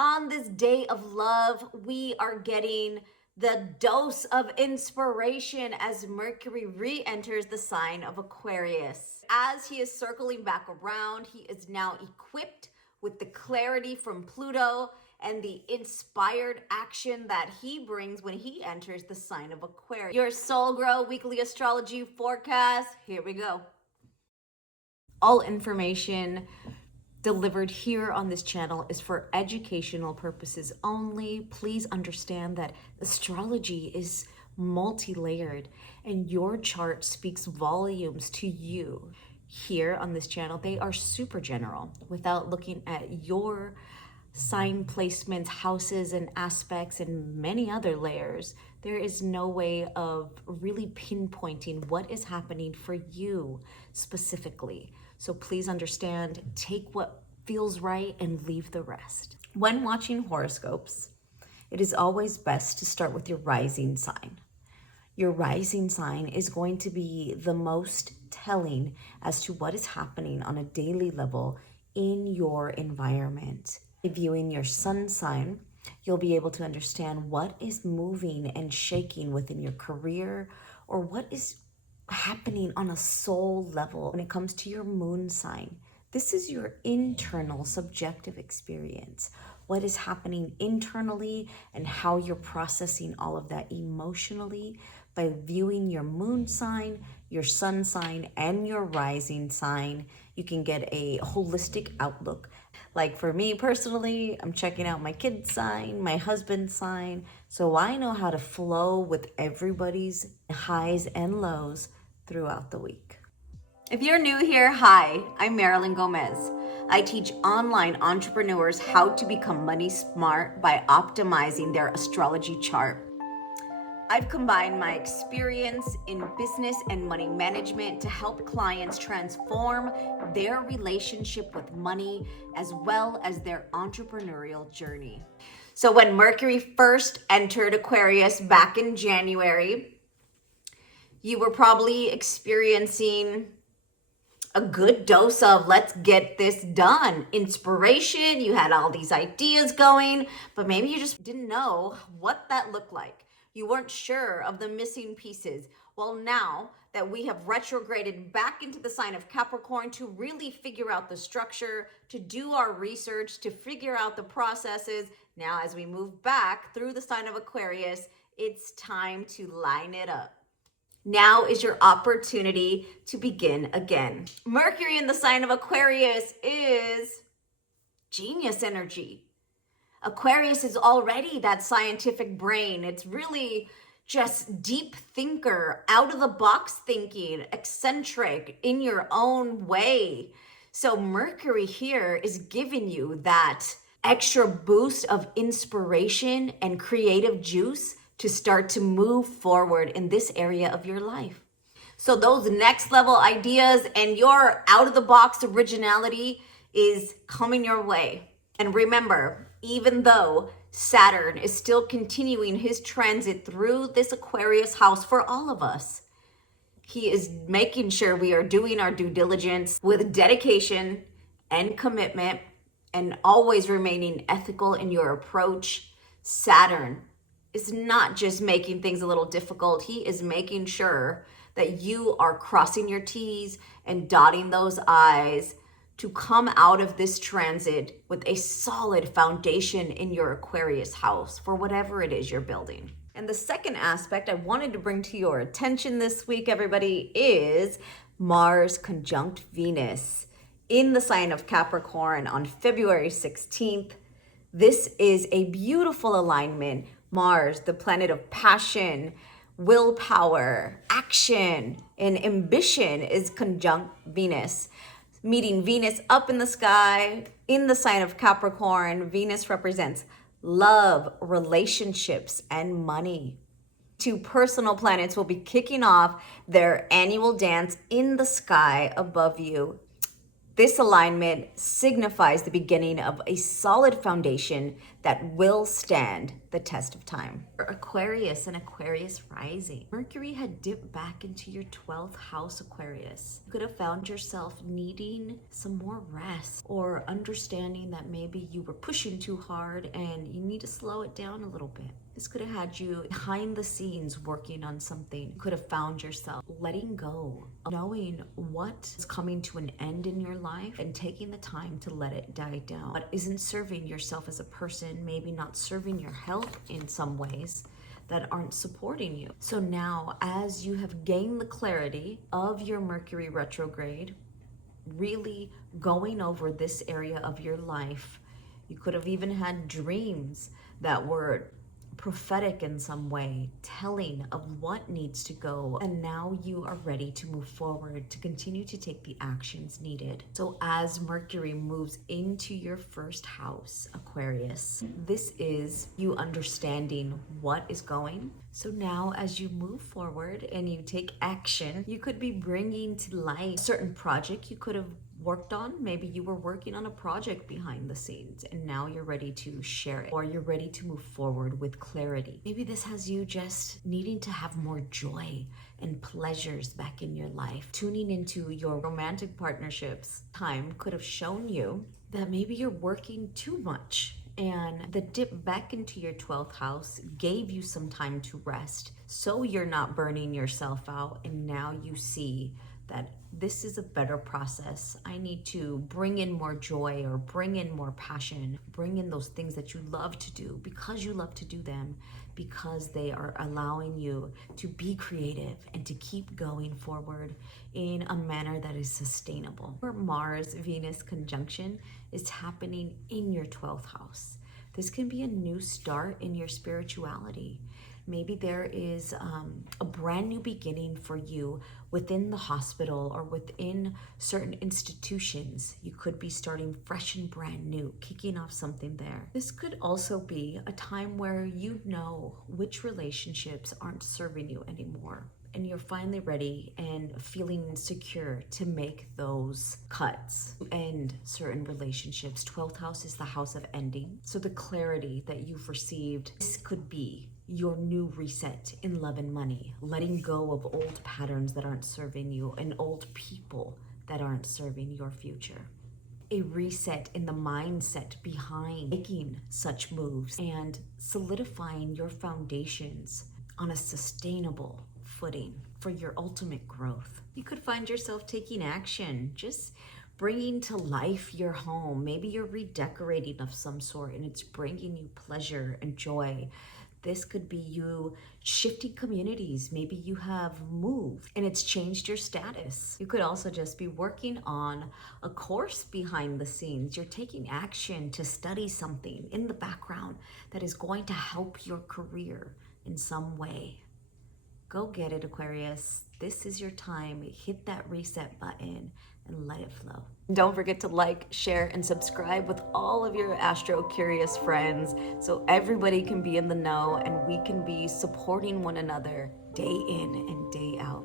On this day of love, we are getting the dose of inspiration as Mercury re-enters the sign of Aquarius. As he is circling back around, he is now equipped with the clarity from Pluto and the inspired action that he brings when he enters the sign of Aquarius. Your Soul Grow weekly astrology forecast. Here we go. All information delivered here on this channel is for educational purposes only. Please understand that astrology is multi-layered and your chart speaks volumes to you. Here on this channel, they are super general without looking at your sign placements, houses and aspects, and many other layers. There is no way of really pinpointing what is happening for you specifically. So please understand, take what feels right and leave the rest. When watching horoscopes, it is always best to start with your rising sign. Your rising sign is going to be the most telling as to what is happening on a daily level in your environment. Viewing your sun sign, you'll be able to understand what is moving and shaking within your career or what is happening on a soul level. When it comes to your moon sign, this is your internal subjective experience. What is happening internally and how you're processing all of that emotionally. By viewing your moon sign, your sun sign, and your rising sign, you can get a holistic outlook. Like for me personally, I'm checking out my kid's sign, my husband's sign, so I know how to flow with everybody's highs and lows throughout the week. If you're new here, hi, I'm Marilyn Gomez. I teach online entrepreneurs how to become money smart by optimizing their astrology chart. I've combined my experience in business and money management to help clients transform their relationship with money as well as their entrepreneurial journey. So when Mercury first entered Aquarius back in January, you were probably experiencing a good dose of let's get this done. Inspiration, you had all these ideas going, but maybe you just didn't know what that looked like. You weren't sure of the missing pieces. Well, now that we have retrograded back into the sign of Capricorn to really figure out the structure, to do our research, to figure out the processes, now as we move back through the sign of Aquarius, it's time to line it up. Now is your opportunity to begin again. Mercury in the sign of Aquarius is genius energy. Aquarius is already that scientific brain. It's really just deep thinker, out of the box thinking, eccentric in your own way. So Mercury here is giving you that extra boost of inspiration and creative juice to start to move forward in this area of your life. So those next level ideas and your out of the box originality is coming your way. And remember, even though Saturn is still continuing his transit through this Aquarius house for all of us, he is making sure we are doing our due diligence with dedication and commitment and always remaining ethical in your approach. Saturn is not just making things a little difficult. He is making sure that you are crossing your T's and dotting those I's to come out of this transit with a solid foundation in your Aquarius house for whatever it is you're building. And the second aspect I wanted to bring to your attention this week, everybody, is Mars conjunct Venus in the sign of Capricorn on February 16th. This is a beautiful alignment. Mars, the planet of passion, willpower, action, and ambition, is conjunct Venus. Meeting Venus up in the sky in the sign of Capricorn. Venus represents love, relationships, and money. Two personal planets will be kicking off their annual dance in the sky above you. This alignment signifies the beginning of a solid foundation that will stand the test of time. For Aquarius and Aquarius rising, Mercury had dipped back into your 12th house, Aquarius. You could have found yourself needing some more rest, or understanding that maybe you were pushing too hard and you need to slow it down a little bit. This could have had you behind the scenes working on something. You could have found yourself letting go, knowing what is coming to an end in your life and taking the time to let it die down. What isn't serving yourself as a person, maybe not serving your health in some ways that aren't supporting you. So now, as you have gained the clarity of your Mercury retrograde, really going over this area of your life, you could have even had dreams that were prophetic in some way, telling of what needs to go. And now you are ready to move forward, to continue to take the actions needed. So as Mercury moves into your first house, Aquarius, this is you understanding what is going. So now as you move forward and you take action, you could be bringing to life a certain project you could have worked on. Maybe you were working on a project behind the scenes and now you're ready to share it, or you're ready to move forward with clarity. Maybe this has you just needing to have more joy and pleasures back in your life. Tuning into your romantic partnerships time could have shown you that maybe you're working too much, and the dip back into your 12th house gave you some time to rest, so you're not burning yourself out. And now you see that this is a better process. I need to bring in more joy, or bring in more passion, bring in those things that you love to do because you love to do them, because they are allowing you to be creative and to keep going forward in a manner that is sustainable. Where Mars-Venus conjunction is happening in your 12th house. This can be a new start in your spirituality. Maybe there is a brand new beginning for you within the hospital or within certain institutions. You could be starting fresh and brand new, kicking off something there. This could also be a time where you know which relationships aren't serving you anymore, and you're finally ready and feeling secure to make those cuts, to end certain relationships. 12th house is the house of ending. So the clarity that you've received, this could be your new reset in love and money, letting go of old patterns that aren't serving you and old people that aren't serving your future. A reset in the mindset behind making such moves and solidifying your foundations on a sustainable footing for your ultimate growth. You could find yourself taking action, just bringing to life your home. Maybe you're redecorating of some sort and it's bringing you pleasure and joy. This could be you shifting communities. Maybe you have moved and it's changed your status. You could also just be working on a course behind the scenes. You're taking action to study something in the background that is going to help your career in some way. Go get it, Aquarius. This is your time. Hit that reset button and let it flow. Don't forget to like, share, and subscribe with all of your Astro Curious friends so everybody can be in the know and we can be supporting one another day in and day out.